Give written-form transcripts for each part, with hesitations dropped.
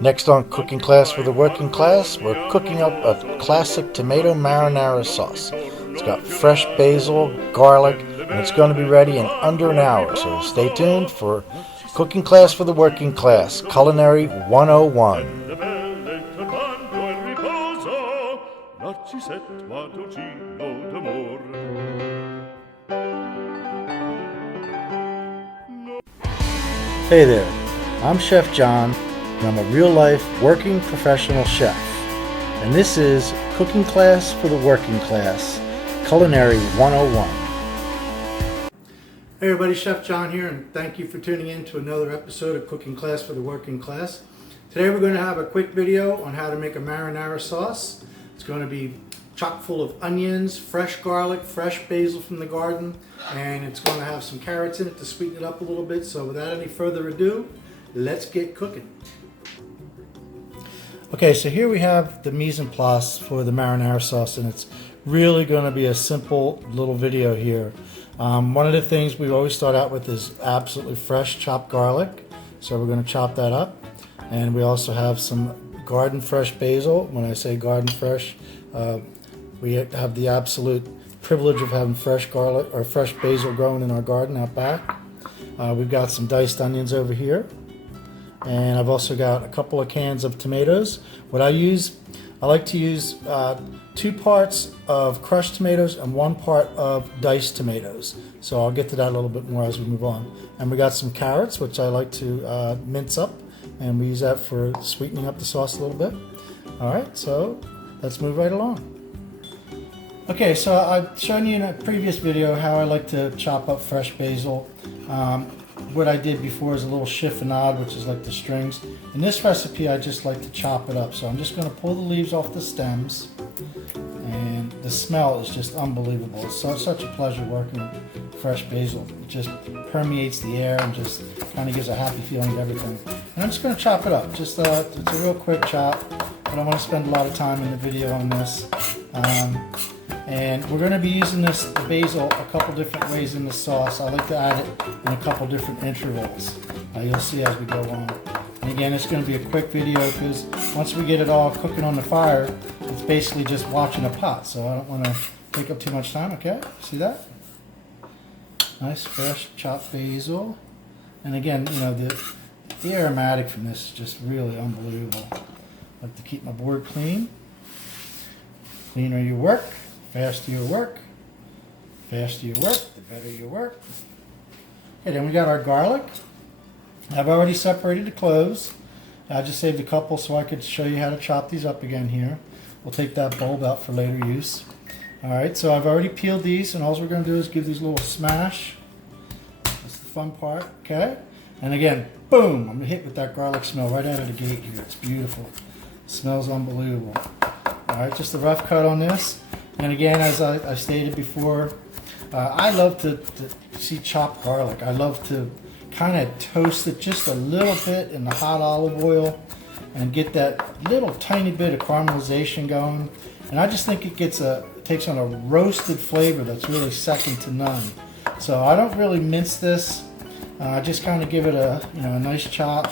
Next on Cooking Class for the Working Class, we're cooking up a classic tomato marinara sauce. It's got fresh basil, garlic, and it's going to be ready in under an hour. So stay tuned for Cooking Class for the Working Class, Culinary 101. Hey there, I'm Chef John, and I'm a real-life working professional chef. And this is Cooking Class for the Working Class, Culinary 101. Hey everybody, Chef John here, and thank you for tuning in to another episode of Cooking Class for the Working Class. Today we're going to have a quick video on how to make a marinara sauce. It's going to be chock full of onions, fresh garlic, fresh basil from the garden, and it's going to have some carrots in it to sweeten it up a little bit. So without any further ado, let's get cooking. Okay, so here we have the mise en place for the marinara sauce, and it's really going to be a simple little video here. One of the things we always start out with is absolutely fresh chopped garlic, so we're going to chop that up. And we also have some garden fresh basil. When I say garden fresh, we have the absolute privilege of having fresh garlic or fresh basil growing in our garden out back. We've got some diced onions over here, and I've also got a couple of cans of tomatoes. What I like to use 2 parts of crushed tomatoes and 1 part of diced tomatoes. So I'll get to that a little bit more as we move on. And we got some carrots, which I like to mince up, and we use that for sweetening up the sauce a little bit. All right, so let's move right along. Okay, so I've shown you in a previous video how I like to chop up fresh basil. What I did before is a little chiffonade, which is like the strings. In this recipe, I just like to chop it up. So I'm just going to pull the leaves off the stems, and the smell is just unbelievable. It's such a pleasure working with fresh basil. It just permeates the air and just kind of gives a happy feeling to everything. And I'm just going to chop it up. Just it's a real quick chop. I don't want to spend a lot of time in the video on this. And we're going to be using the basil a couple different ways in the sauce. I like to add it in a couple different intervals. You'll see as we go on. And again, it's going to be a quick video because once we get it all cooking on the fire, it's basically just watching a pot. So I don't want to take up too much time, okay? See that? Nice fresh chopped basil. And again, you know, the aromatic from this is just really unbelievable. I like to keep my board clean. Cleaner you work, faster you work. Faster you work, the better you work. Okay, then we got our garlic. I've already separated the cloves. I just saved a couple so I could show you how to chop these up again here. We'll take that bulb out for later use. Alright, so I've already peeled these, and all we're going to do is give these a little smash. That's the fun part, okay? And again, boom! I'm hit with that garlic smell right out of the gate here. It's beautiful. It smells unbelievable. Alright, just a rough cut on this. And again, as I stated before, I love to see chopped garlic. I love to kind of toast it just a little bit in the hot olive oil and get that little tiny bit of caramelization going. And I just think it takes on a roasted flavor that's really second to none. So I don't really mince this. I just kind of give it a nice chop.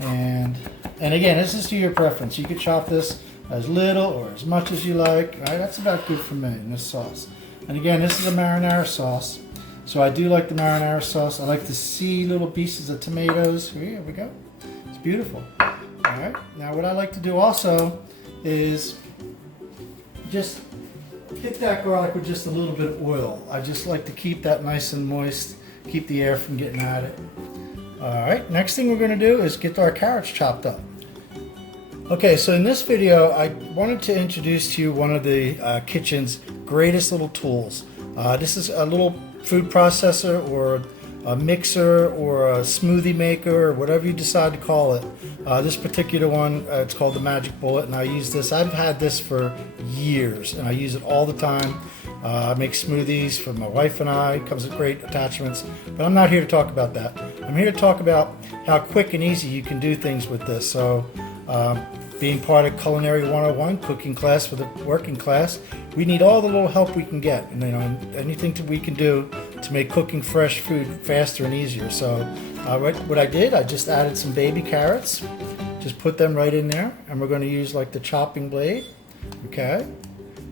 And again, this is to your preference. You could chop this as little or as much as you like. Right? That's about good for me in this sauce. And again, this is a marinara sauce. So I do like the marinara sauce. I like to see little pieces of tomatoes. Here we go. It's beautiful. Alright, now what I like to do also is just hit that garlic with just a little bit of oil. I just like to keep that nice and moist, keep the air from getting at it. Alright, next thing we're going to do is get our carrots chopped up. Okay, so in this video, I wanted to introduce to you one of the kitchen's greatest little tools. This is a little food processor or a mixer or a smoothie maker or whatever you decide to call it. This particular one, it's called the Magic Bullet, and I use this. I've had this for years, and I use it all the time. I make smoothies for my wife and I. It comes with great attachments, but I'm not here to talk about that. I'm here to talk about how quick and easy you can do things with this. So being part of Culinary 101, Cooking Class for the Working Class, we need all the little help we can get, and anything that we can do to make cooking fresh food faster and easier. So what I did, I just added some baby carrots, just put them right in there, and we're going to use like the chopping blade, okay?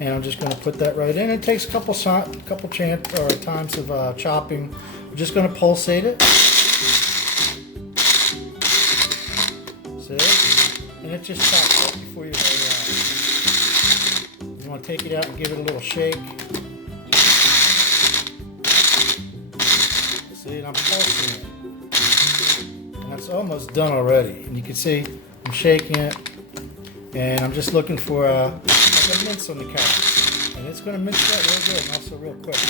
And I'm just going to put that right in. It takes a couple times of chopping. We're just going to pulsate it. See? And it just chops right before you lay it out. You want to take it out and give it a little shake. See, and I'm pulsing it. And that's almost done already. And you can see I'm shaking it. And I'm just looking for like a mince on the carrots. And it's going to mince that real good and also real quick.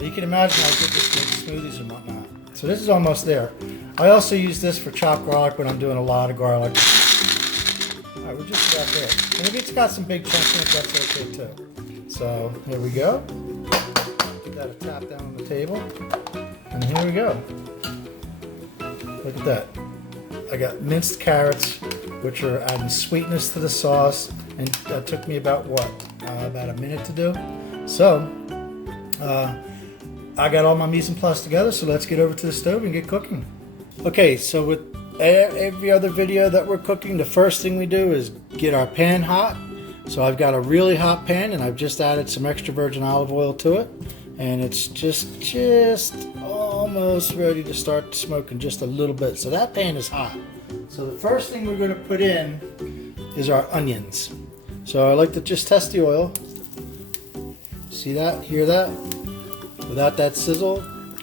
You can imagine how good this makes smoothies and whatnot. So this is almost there. I also use this for chopped garlic when I'm doing a lot of garlic. Alright, we're just about there. And if it's got some big chunks in it, that's okay too. So here we go. Give that a tap down on the table. And here we go. Look at that. I got minced carrots, which are adding sweetness to the sauce, and that took me about what? About a minute to do. So, I got all my mise en place together, so let's get over to the stove and get cooking. Okay, so with every other video that we're cooking, the first thing we do is get our pan hot. So I've got a really hot pan, and I've just added some extra virgin olive oil to it, and it's just almost ready to start smoking just a little bit. So that pan is hot. So the first thing we're going to put in is our onions. So I like to just test the oil. See that? Hear that? Without that sizzle,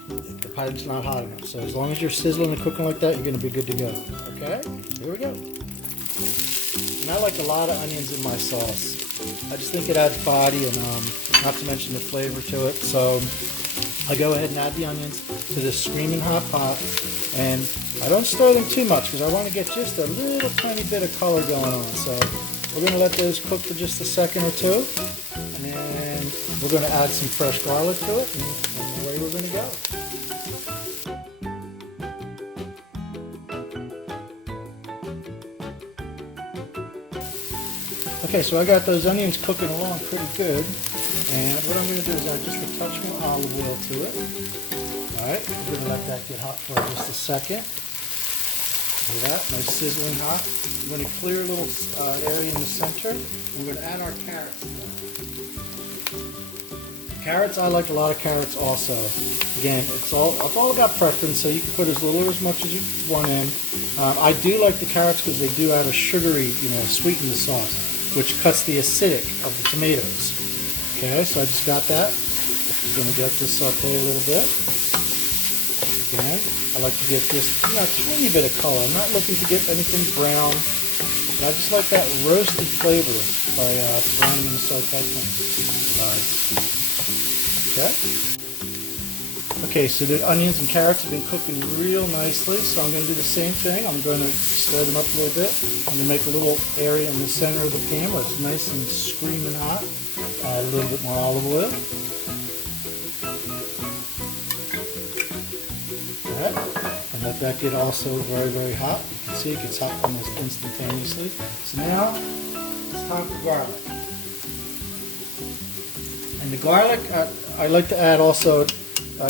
the pan's not hot enough. So as long as you're sizzling and cooking like that, you're going to be good to go. Okay? Here we go. And I like a lot of onions in my sauce. I just think it adds body and not to mention the flavor to it. So I go ahead and add the onions to this screaming hot pot, and I don't stir them too much because I want to get just a little tiny bit of color going on. So we're going to let those cook for just a second or two, and then we're going to add some fresh garlic to it, and away we're going to go. Okay, so I got those onions cooking along pretty good, and what I'm going to do is add just a touch more olive oil to it. Alright, we're going to let that get hot for just a second. Look at that, nice sizzling hot. We're going to clear a little area in the center, and we're going to add our carrots. Carrots, I like a lot of carrots also. Again, it's all about preference, so you can put as little or as much as you want in. I do like the carrots because they do add a sugary, sweeten the sauce, which cuts the acidic of the tomatoes. Okay, so I just got that. I'm going to get this saute a little bit. Again, I like to get just a tiny bit of color. I'm not looking to get anything brown. I just like that roasted flavor by browning in the saute pan. Okay. Okay, so the onions and carrots have been cooking real nicely, so I'm going to do the same thing. I'm going to stir them up a little bit. I'm going to make a little area in the center of the pan where it's nice and screaming hot. Add a little bit more olive oil. Alright, and let that get also very, very hot. You can see it gets hot almost instantaneously. So now, it's time for garlic. And the garlic, I like to add also,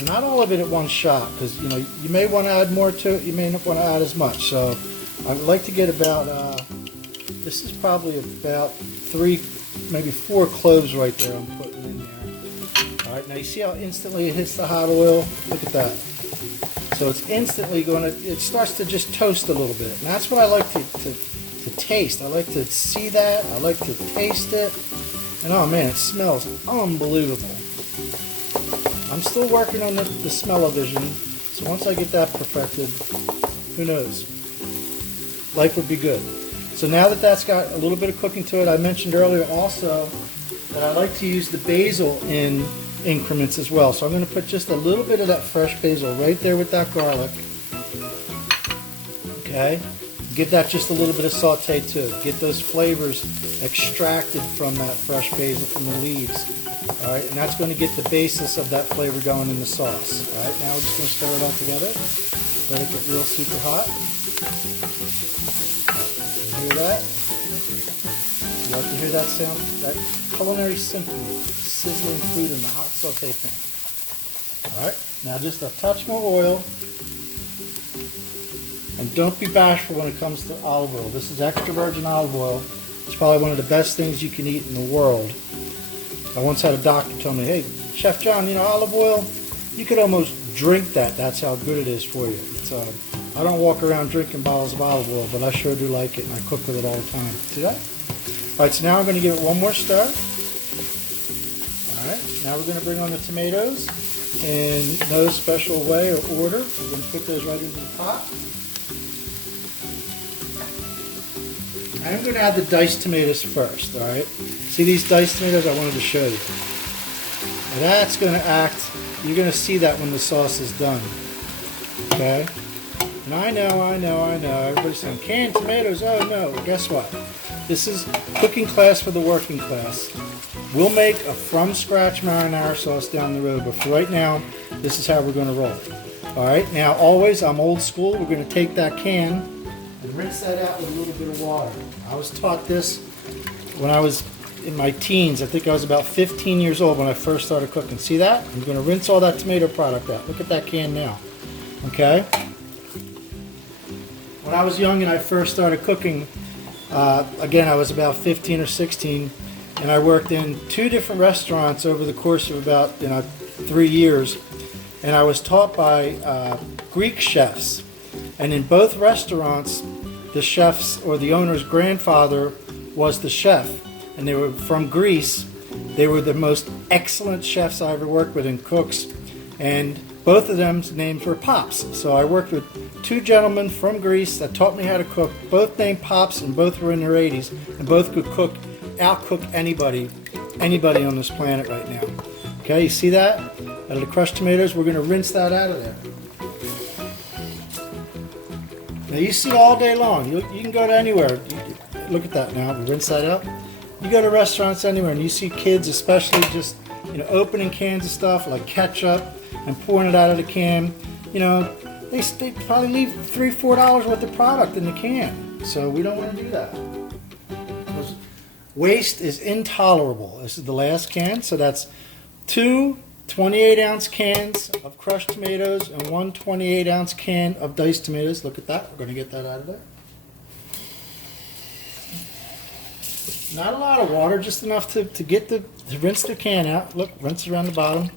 not all of it at one shot, because you may want to add more to it, you may not want to add as much. So I'd like to get about, this is probably about 3, maybe 4 cloves right there I'm putting in there. Alright, now you see how instantly it hits the hot oil? Look at that. So it's instantly it starts to just toast a little bit. And that's what I like to taste. I like to see that, I like to taste it. And oh man, it smells unbelievable. I'm still working on the smell-o-vision, so once I get that perfected, who knows? Life would be good. So now that that's got a little bit of cooking to it, I mentioned earlier also that I like to use the basil in increments as well. So I'm going to put just a little bit of that fresh basil right there with that garlic. Okay? Give that just a little bit of saute too. Get those flavors extracted from that fresh basil, from the leaves. Alright, and that's going to get the basis of that flavor going in the sauce. Alright, now we're just going to stir it all together. Let it get real super hot. Hear that? You like to hear that sound? That culinary symphony, sizzling food in the hot saute pan. Alright, now just a touch more oil. And don't be bashful when it comes to olive oil. This is extra virgin olive oil. It's probably one of the best things you can eat in the world. I once had a doctor tell me, hey, Chef John, you know, olive oil, you could almost drink that. That's how good it is for you. So I don't walk around drinking bottles of olive oil, but I sure do like it, and I cook with it all the time. See that? All right, so now I'm going to give it one more stir. All right, now we're going to bring on the tomatoes in no special way or order. We're going to put those right into the pot. I'm going to add the diced tomatoes first, all right? See these diced tomatoes? I wanted to show you. Now that's going to act, you're going to see that when the sauce is done, okay? And I know, everybody's saying, canned tomatoes, oh no. Well, guess what? This is cooking class for the working class. We'll make a from-scratch marinara sauce down the road, but for right now, this is how we're going to roll. All right, now always, I'm old school, we're going to take that can and rinse that out with a little bit of water. I was taught this when I was in my teens. I think I was about 15 years old when I first started cooking. See that? I'm going to rinse all that tomato product out. Look at that can now. Okay? When I was young and I first started cooking, again, I was about 15 or 16, and I worked in 2 different restaurants over the course of about 3 years, and I was taught by Greek chefs. And in both restaurants, the chef's or the owner's grandfather was the chef, and they were from Greece. They were the most excellent chefs I ever worked with and cooks, and both of them's names were Pops. So I worked with 2 gentlemen from Greece that taught me how to cook, both named Pops, and both were in their 80s, and both could outcook anybody on this planet right now. Okay, you see that? Out of the crushed tomatoes, we're going to rinse that out of there. Now you see all day long, you can go to anywhere. Look at that now, we rinse that out. You go to restaurants anywhere and you see kids especially just opening cans of stuff like ketchup and pouring it out of the can. They probably leave $3-4 worth of product in the can. So we don't want to do that. Waste is intolerable. This is the last can, so that's 2 28-ounce cans of crushed tomatoes and 1 28-ounce can of diced tomatoes. Look at that. We're going to get that out of there. Not a lot of water, just enough to rinse the can out. Look, rinse around the bottom.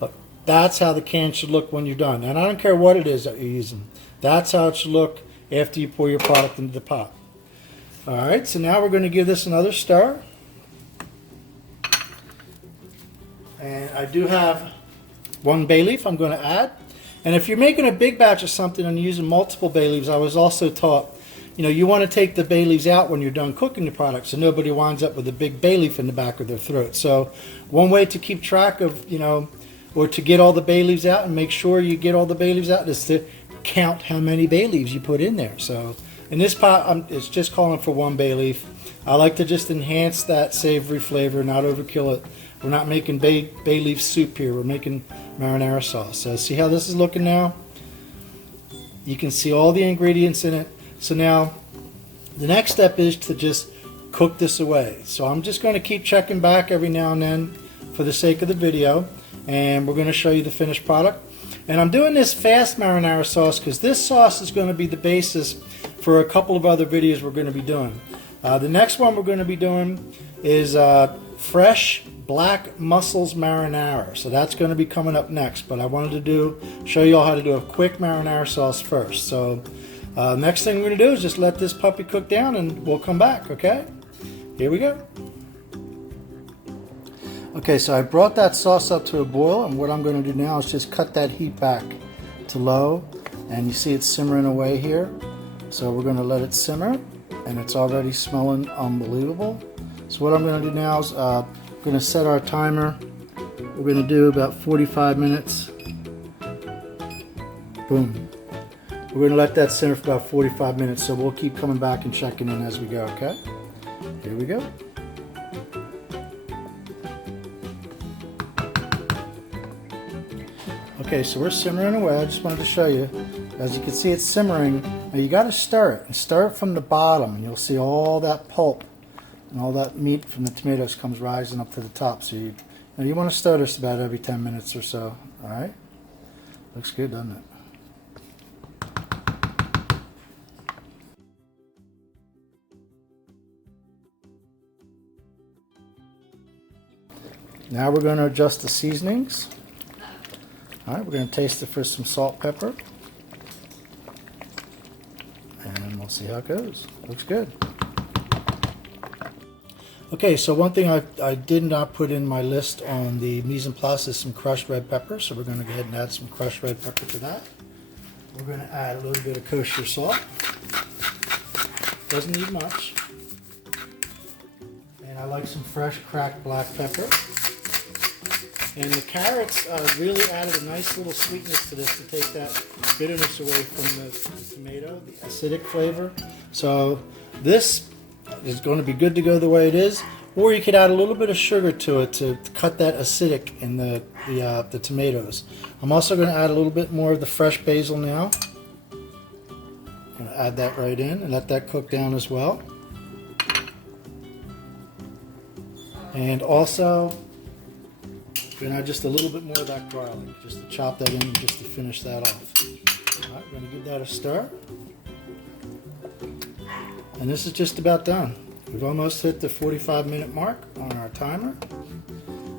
Look, that's how the can should look when you're done. And I don't care what it is that you're using. That's how it should look after you pour your product into the pot. All right, so now we're going to give this another stir. And I do have 1 bay leaf I'm going to add. And if you're making a big batch of something and using multiple bay leaves, I was also taught, you want to take the bay leaves out when you're done cooking the product so nobody winds up with a big bay leaf in the back of their throat. So one way to keep track of, or to get all the bay leaves out and make sure you get all the bay leaves out is to count how many bay leaves you put in there. So in this pot, it's just calling for 1 bay leaf. I like to just enhance that savory flavor, not overkill it. We're not making bay leaf soup here. We're making marinara sauce. So see how this is looking now? You can see all the ingredients in it. So now the next step is to just cook this away. So I'm just going to keep checking back every now and then for the sake of the video. And we're going to show you the finished product. And I'm doing this fast marinara sauce because this sauce is going to be the basis for a couple of other videos we're going to be doing. The next one we're going to be doing is fresh black mussels marinara. So that's going to be coming up next. But I wanted to show you all how to do a quick marinara sauce first. So next thing we're going to do is just let this puppy cook down and we'll come back, okay? Here we go. Okay, so I brought that sauce up to a boil, and what I'm going to do now is just cut that heat back to low, and you see it's simmering away here. So we're going to let it simmer, and it's already smelling unbelievable. So what I'm going to do now is going to set our timer. We're going to do about 45 minutes. Boom. We're going to let that simmer for about 45 minutes, so we'll keep coming back and checking in as we go, okay? Here we go. Okay, so we're simmering away. I just wanted to show you. As you can see, it's simmering. Now you got to stir it, and stir it from the bottom, and you'll see all that pulp and all that meat from the tomatoes comes rising up to the top. So you want to stir this about every 10 minutes or so. All right, looks good, doesn't it? Now we're going to adjust the seasonings. All right, we're going to taste it for some salt, pepper. And we'll see how it goes. Looks good. Okay, so one thing I did not put in my list on the mise en place is some crushed red pepper. So we're going to go ahead and add some crushed red pepper to that. We're going to add a little bit of kosher salt. Doesn't need much. And I like some fresh cracked black pepper. And the carrots really added a nice little sweetness to this to take that bitterness away from the tomato, the acidic flavor. So this is going to be good to go the way it is. Or you could add a little bit of sugar to it to cut that acidic in the tomatoes. I'm also going to add a little bit more of the fresh basil now. I'm going to add that right in and let that cook down as well. And also, we're going to add just a little bit more of that garlic, just to chop that in and just to finish that off. All right, we're going to give that a stir. And this is just about done. We've almost hit the 45-minute mark on our timer.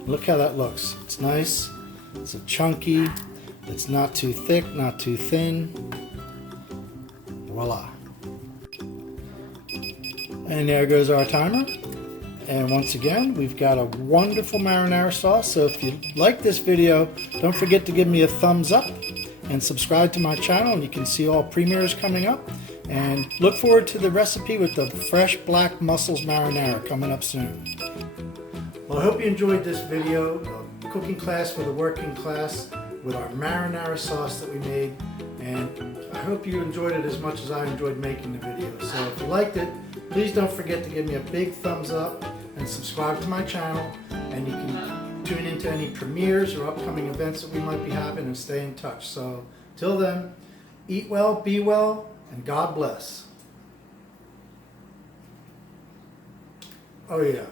Look how that looks. It's nice, it's chunky, it's not too thick, not too thin. Voila. And there goes our timer. And once again, we've got a wonderful marinara sauce. So if you like this video, don't forget to give me a thumbs up and subscribe to my channel, and you can see all premieres coming up. And look forward to the recipe with the fresh black mussels marinara coming up soon. Well, I hope you enjoyed this video, a cooking class for the working class with our marinara sauce that we made. And I hope you enjoyed it as much as I enjoyed making the video. So if you liked it, please don't forget to give me a big thumbs up and subscribe to my channel, and you can tune into any premieres or upcoming events that we might be having and stay in touch. So till then, eat well, be well, and God bless. Oh yeah.